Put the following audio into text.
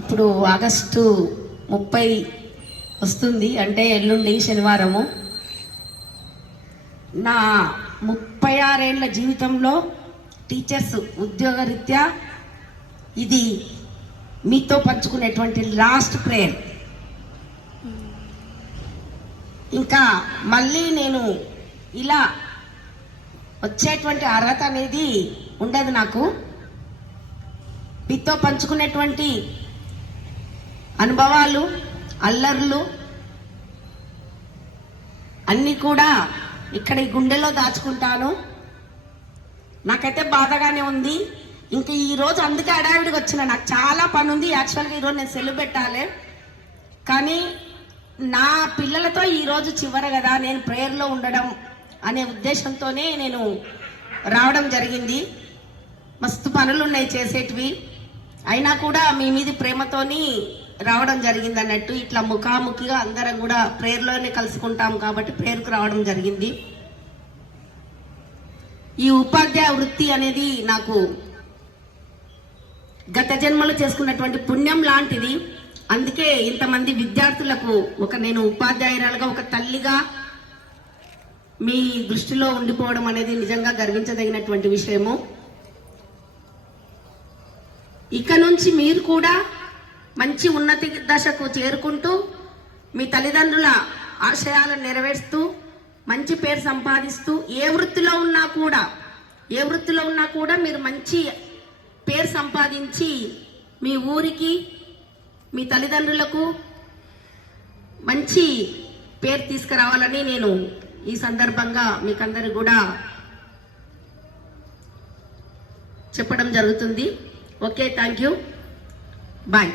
ఇప్పుడు ఆగస్టు ముప్పై వస్తుంది అంటే ఎల్లుండి శనివారము. నా ముప్పై ఆరేళ్ళ జీవితంలో టీచర్స్ ఉద్యోగరీత్యా ఇది మీతో పంచుకునేటువంటి లాస్ట్ ప్రేయర్. ఇంకా మళ్ళీ నేను ఇలా వచ్చేటువంటి అర్హత అనేది ఉండదు నాకు. మీతో పంచుకునేటువంటి అనుభవాలు అల్లర్లు అన్నీ కూడా ఇక్కడ ఈ గుండెలో దాచుకుంటాను. నాకైతే బాధగానే ఉంది. ఇంకా ఈరోజు అందుకే అడావిడికి వచ్చిన. నాకు చాలా పని ఉంది యాక్చువల్గా ఈరోజు నేను సెలవు పెట్టాలి. కానీ నా పిల్లలతో ఈరోజు చివర కదా నేను ప్రేయర్లో ఉండడం అనే ఉద్దేశంతోనే నేను రావడం జరిగింది. మస్తు పనులు ఉన్నాయి చేసేటివి. అయినా కూడా మీ మీది ప్రేమతోని రావడం జరిగింది అన్నట్టు ఇట్లా ముఖాముఖిగా అందరం కూడా ప్రేయర్లోనే కలుసుకుంటాం కాబట్టి ప్రేయర్కు రావడం జరిగింది. ఈ ఉపాధ్యాయ వృత్తి అనేది నాకు గత జన్మలో చేసుకున్నటువంటి పుణ్యం లాంటిది. అందుకే ఇంతమంది విద్యార్థులకు ఒక నేను ఉపాధ్యాయురాలుగా ఒక తల్లిగా మీ దృష్టిలో ఉండిపోవడం అనేది నిజంగా గర్వించదగినటువంటి విషయము. ఇక నుంచి మీరు కూడా మంచి ఉన్నతి దశకు చేరుకుంటూ మీ తల్లిదండ్రుల ఆశయాలను నెరవేరుస్తూ మంచి పేరు సంపాదిస్తూ ఏ వృత్తిలో ఉన్నా కూడా ఏ వృత్తిలో ఉన్నా కూడా మీరు మంచి పేరు సంపాదించి మీ ఊరికి మీ తల్లిదండ్రులకు మంచి పేరు తీసుకురావాలని నేను ఈ సందర్భంగా మీకందరికి కూడా చెప్పడం జరుగుతుంది. Okay thank you bye